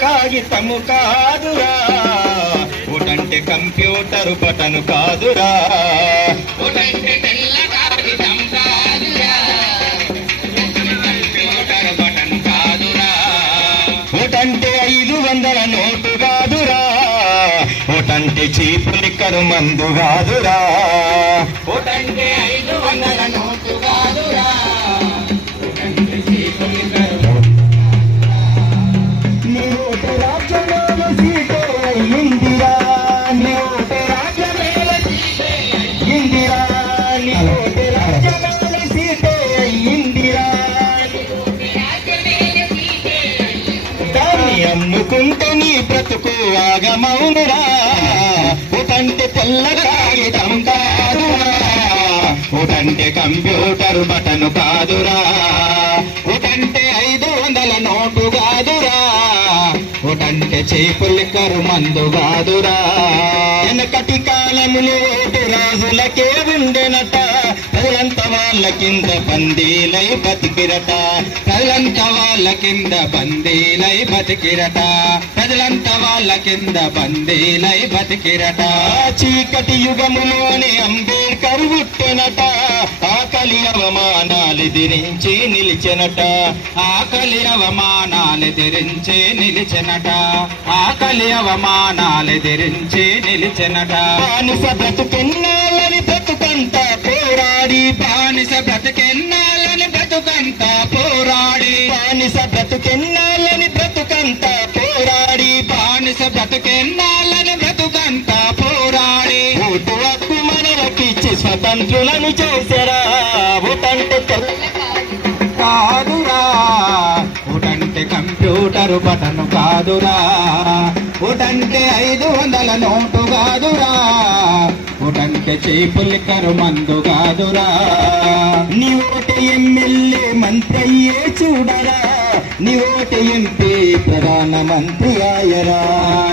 కాగితము కాదురా, ఓటంటే computer button కాదురా, ఓటంటే తెల్ల కాగితం కాదురా, కంప్యూటర్ బటను కాదురా, ఓటంటే 500 నోటు కాదురా, ఓటంటే చీపు లిక్కరు మందు కాదురా, ఓటంటే 500 నోటు కాదురా, ఓటంటే చీపు లిక్కరు నీ ఓటు రాజ్యమేల సీటే అయ్యిందిరా, నీ ఓటు రాజ్యమేల సీటే అయ్యిందిరా, నీ ఓటు రాజ్యమేల సీటే అయ్యిందిరా, దాన్ని అమ్ముకుంటే నీ బ్రతుకు ఆగమౌనురా, ఓటంటే తెల్ల కాగితం కాదురా, ఓటంటే కంప్యూటర్ బటను కాదురా, ఓటంటే 500 నోటు కాదురా, ఓటంటే చీపు లిక్కరు మందు కాదురా. వెనకటి కాలములో ఓటు రాజులకే ఉండెనట, ప్రజలంతా వాళ్ళ కింద బందీలై బతికిరట, ప్రజలంతా వాళ్ళ కింద బందీలై బతికిరట, ప్రజలంతా వాళ్ళ కింద బందీలై బతికిరట. చీకటి యుగములోనే అంబేద్కర్ పుట్టెనట, ఆకలి అవమానాలు ఎదిరించి నిలిచెనట, ఆకలి అవమానాలు ఎదిరించి నిలిచెనట, ఆకలి అవమానాలు ఎదిరించి నిలిచెనట. బానిస బ్రతుకెన్నాళ్ళని బ్రతుకంతా పోరాడి, బానిస బ్రతుకెన్నాళ్ళని బ్రతుకంతా పోరాడి, బానిస బ్రతుకెన్నాళ్ళని బ్రతుకంతా పోరాడి, బానిస బ్రతుకెన్నాళ్ళని బ్రతుకంతా పోరాడి, ఓటు హక్కు మనకిచ్చి స్వతంత్రులను చేశారా, ఓటంటే కాదురా, ఓటంటే కంప్యూటర్ బటను కాదురా, ఓటంటే 500 నోటు కాదురా, ఓటంటే చీపు లిక్కరు మందు కాదురా. నీ ఓటు ఎమ్మెల్యే మంత్రి అయ్యే చూడరా, నీ ఓటు ఎంపీ ప్రధానమంత్రి ఆయరా,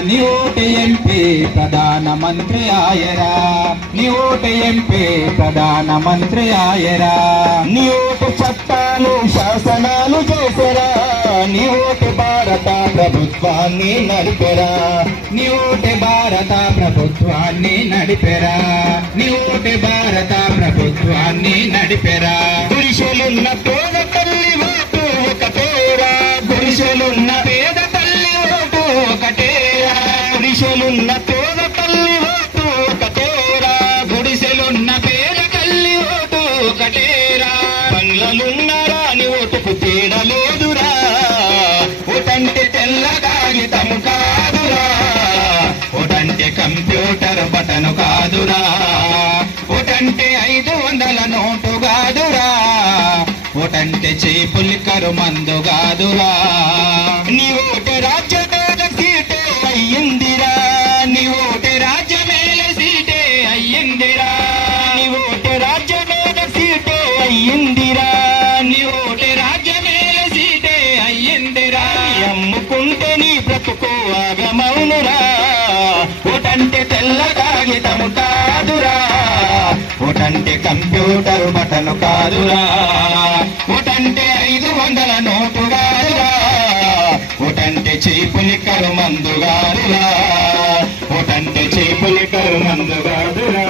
నీ ఓటు ఎంపీ ప్రధానమంత్రి ఆయరా, నీ ఓటు ఎంపీ ప్రధానమంత్రి ఆయరా, నీ ఓటు చట్టాలు శాసనాలు చేసరా, నీ ఓటు భారత ప్రభుత్వాన్ని నడిపెరా, నీ ఓటు భారత ప్రభుత్వాన్ని నడిపెరా, నీ ఓటు భారత ప్రభుత్వాన్ని నడిపెరా. గుడిసెలున్న పేద తల్లి ఓటు ఒకటేరా, గుడిసెలున్న పేద తల్లి ఓటు ఒకటేరా, గుడిసెలున్న పేద తల్లి ఓటు ఒకటేరా, గుడిసెలున్న పేద తల్లి ఓటు ఒకటేరా. బంగ్లలున్న రాని ఓటుకు తేడా లేదురా, ఓటంటే తెల్ల కాగితము కాదురా, ఓటంటే కంప్యూటర్ బటను కాదురా, ఓటంటే 500 నోటు కాదురా, ఓటంటే చీపు లిక్కరు మందు కాదురా. నీ ఓటు రాజ్యమేల సీటే అయ్యిందిరా, నీ ఓటు రాజ్యమేల సీటే అయ్యిందిరా, నీ ఓటు రాజ్యమేల సీటే అయ్యిందిరా, నీ ఓటు రాజ్యమేల సీటే అయ్యిందిరా. అమ్ముకుంటే నీ బ్రతుకు ఆగమౌనురా, ఓటంటే తెల్ల కాగితము కాదురా, ఓటంటే కంప్యూటర్ బటను కాదురా, ఓటంటే 500 నోటు కాదురా, ఓటంటే చీపు లిక్కరు మందు కాదురా, ఓటంటే చీపు లిక్కరు మందు కాదురా.